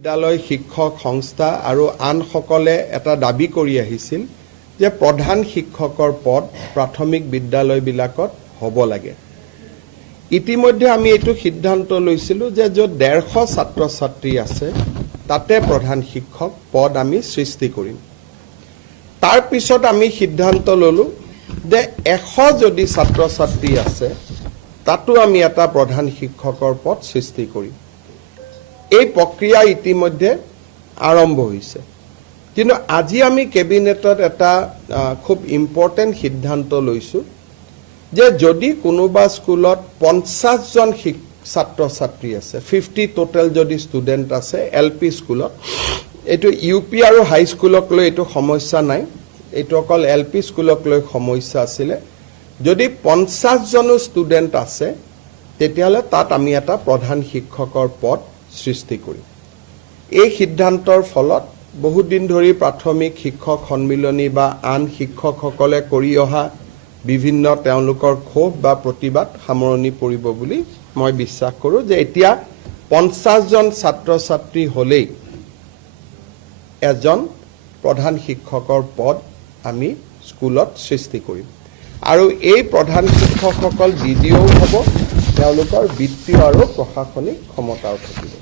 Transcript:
বিদ্যালয় শিক্ষক সংস্থা আৰু আনসকলে এটা দাবী কৰি আহিছিল যে প্ৰধান শিক্ষকৰ পদ প্ৰাথমিক বিদ্যালয়বিলাকত হ'ব লাগে। ইতিমধ্যে আমি এইটো সিদ্ধান্ত লৈছিলোঁ যে য'ত 150 ছাত্ৰ ছাত্ৰী আছে তাতে প্ৰধান শিক্ষক পদ আমি সৃষ্টি কৰিম। তাৰ পিছত আমি সিদ্ধান্ত ল'লোঁ যে 100 যদি ছাত্ৰ ছাত্ৰী আছে তাতো আমি এটা প্ৰধান শিক্ষকৰ পদ সৃষ্টি কৰিম। এই প্ৰক্ৰিয়া ইতিমধ্যে আৰম্ভ হৈছে, কিন্তু আজি আমি কেবিনেটত এটা খুব ইম্পৰ্টেণ্ট সিদ্ধান্ত লৈছোঁ যে যদি কোনোবা স্কুলত 50 জন ছাত্ৰ ছাত্ৰী আছে, 50 টোটেল যদি ষ্টুডেণ্ট আছে LP স্কুলত, এইটো UP আৰু হাই স্কুলক লৈ এইটো সমস্যা নাই, এইটো অকল LP স্কুলক লৈ সমস্যা আছিলে। যদি 50 জনো ষ্টুডেণ্ট আছে তেতিয়াহ'লে তাত আমি এটা প্ৰধান শিক্ষকৰ পদ সৃষ্টি কৰিম। এই সিদ্ধান্তৰ ফলত বহুত দিন ধৰি প্ৰাথমিক শিক্ষক সন্মিলনী বা আন শিক্ষকসকলে কৰি অহা বিভিন্ন তেওঁলোকৰ ক্ষোভ বা প্ৰতিবাদ সামৰণি পৰিব বুলি মই বিশ্বাস কৰোঁ যে এতিয়া 50 জন ছাত্ৰ ছাত্ৰী হ'লেই এজন প্ৰধান শিক্ষকৰ পদ আমি স্কুলত সৃষ্টি কৰিম আৰু এই প্ৰধান শিক্ষকসকল DDO হ'ব, তেওঁলোকৰ বিত্তীয় আৰু প্ৰশাসনিক ক্ষমতাও থাকিব।